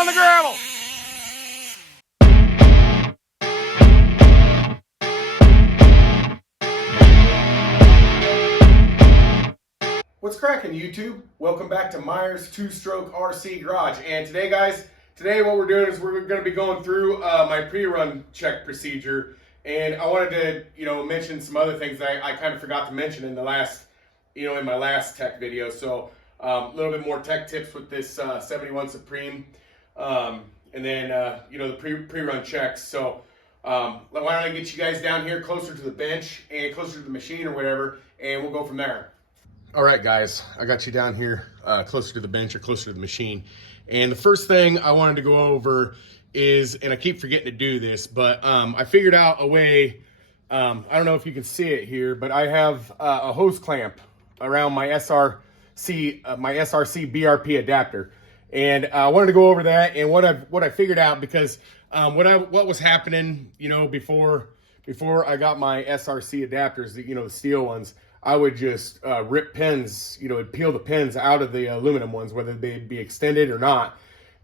on the gravel. What's cracking, YouTube? Welcome back to Myers Two-Stroke RC Garage. And today, guys, what we're doing is we're going to be going through my pre-run check procedure. And I wanted to, mention some other things that I kind of forgot to mention in the last, in my last tech video. So a little bit more tech tips with this 71 Supreme, and then the pre-run checks. So why don't I get you guys down here closer to the bench and closer to the machine or whatever, and we'll go from there. All right, guys, I got you down here closer to the bench or closer to the machine. And the first thing I wanted to go over is, and I keep forgetting to do this, but I figured out a way. I don't know if you can see it here, but I have a hose clamp around my SRC BRP adapter. And I wanted to go over that and what I figured out, because what was happening, before I got my SRC adapters, the steel ones, I would just rip pins, peel the pins out of the aluminum ones, whether they be extended or not.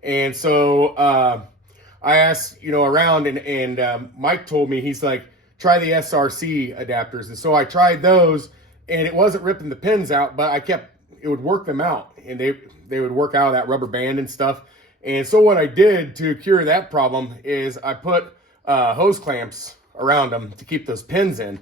And so I asked, around, and Mike told me, he's like, try the SRC adapters. And so I tried those, and it wasn't ripping the pins out, but it would work them out, and they would work out of that rubber band and stuff. And so what I did to cure that problem is I put hose clamps around them to keep those pins in.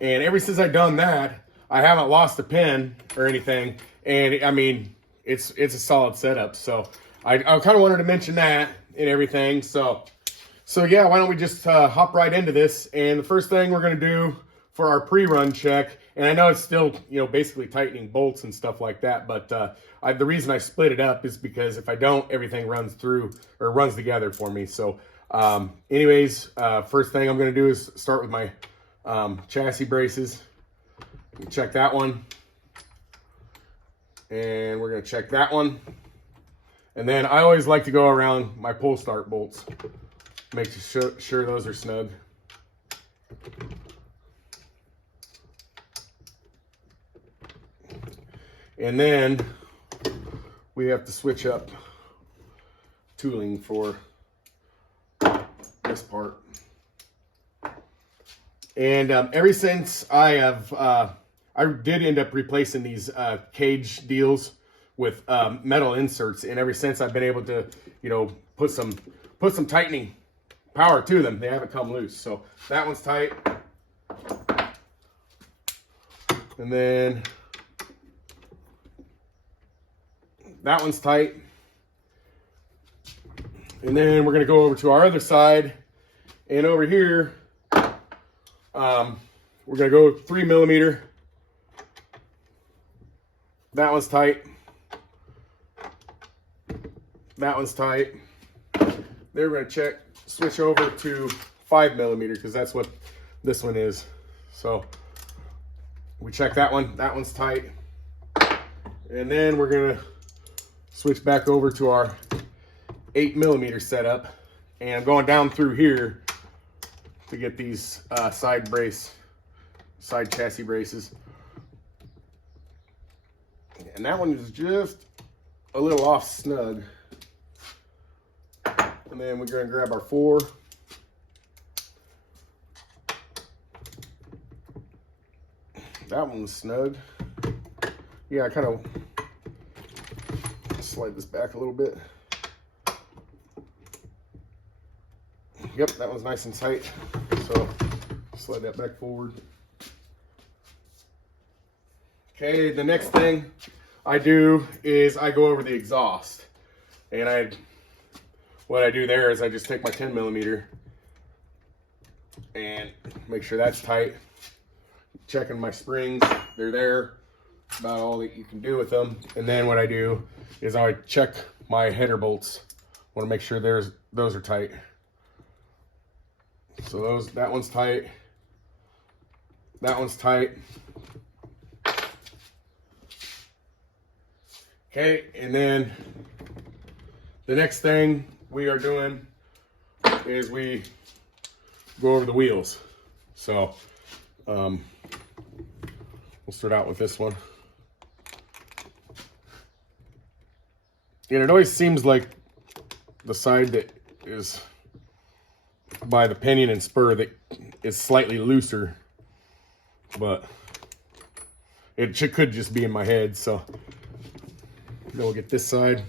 And ever since I've done that, I haven't lost a pin or anything, and I mean, it's a solid setup. So I kind of wanted to mention that and everything. So yeah, why don't we just hop right into this? And the first thing we're gonna do for our pre-run check, and I know it's still basically tightening bolts and stuff like that, but the reason I split it up is because if I don't, everything runs together for me. So anyways, first thing I'm gonna do is start with my chassis braces. Check that one, and we're going to check that one, and then I always like to go around my pull start bolts, make sure those are snug. And then we have to switch up tooling for this part. And ever since I did end up replacing these cage deals with metal inserts, and ever since I've been able to, put some tightening power to them. They haven't come loose. So that one's tight, and then that one's tight, and then we're gonna go over to our other side, and over here we're gonna go 3mm. That one's tight. That one's tight. Then we're gonna switch over to 5mm, because that's what this one is. So we check that one. That one's tight. And then we're gonna switch back over to our 8mm setup. And I'm going down through here to get these side chassis braces. And that one is just a little off snug. And then we're going to grab our 4. That one's snug. Yeah, I kind of slide this back a little bit. Yep, that one's nice and tight. So slide that back forward. Okay, the next thing I do is I go over the exhaust. And what I do there is I just take my 10mm and make sure that's tight. Checking my springs, they're there. About all that you can do with them. And then what I do is I check my header bolts. Want to make sure those are tight. So that one's tight. That one's tight. Okay, and then the next thing we are doing is we go over the wheels. So we'll start out with this one. And it always seems like the side that is by the pinion and spur that is slightly looser, but it could just be in my head. So then we'll get this side.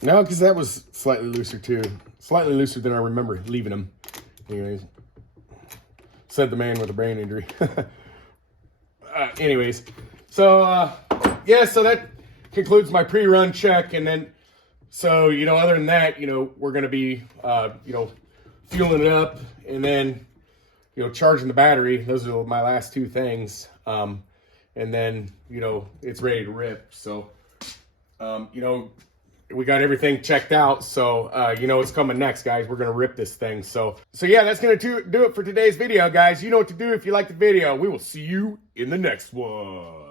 No, because that was slightly looser too. Slightly looser than I remember leaving them. Anyways, said the man with a brain injury. Anyways, so yeah, so that concludes my pre-run check. And then, so, you know, other than that, you know, we're going to be, you know, fueling it up and then, you know, charging the battery. Those are my last two things. And then, you know, it's ready to rip. So, you know, we got everything checked out. So, you know what's coming next, guys. We're going to rip this thing. So yeah, that's going to do it for today's video, guys. You know what to do if you like the video. We will see you in the next one.